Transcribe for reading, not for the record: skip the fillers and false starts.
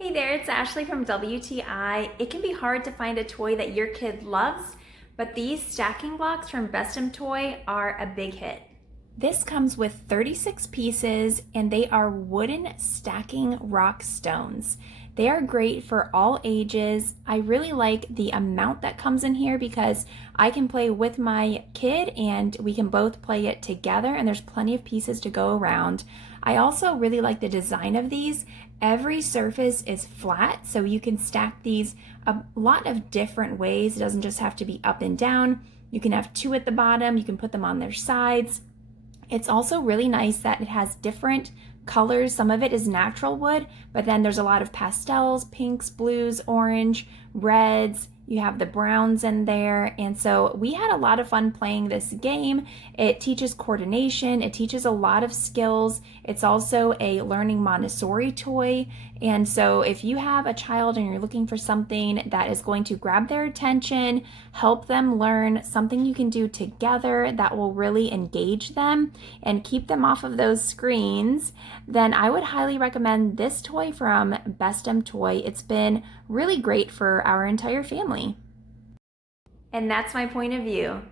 Hey there, it's Ashley from WTI. It can be hard to find a toy that your kid loves, but these stacking blocks from BESTAMTOY are a big hit. This comes with 36 pieces and they are wooden stacking rock stones. They are great for all ages. I really like the amount that comes in here because I can play with my kid and we can both play it together, and there's plenty of pieces to go around. I also really like the design of these. Every surface is flat, so you can stack these a lot of different ways. It doesn't just have to be up and down. You can have two at the bottom, you can put them on their sides. It's also really nice that it has different colors. Some of it is natural wood, but then there's a lot of pastels, pinks, blues, orange, reds. You have the browns in there. And so we had a lot of fun playing this game. It teaches coordination. It teaches a lot of skills. It's also a learning Montessori toy. And so if you have a child and you're looking for something that is going to grab their attention, help them learn something you can do together that will really engage them and keep them off of those screens, then I would highly recommend this toy from BESTAMTOY. It's been really great for our entire family. And that's my point of view.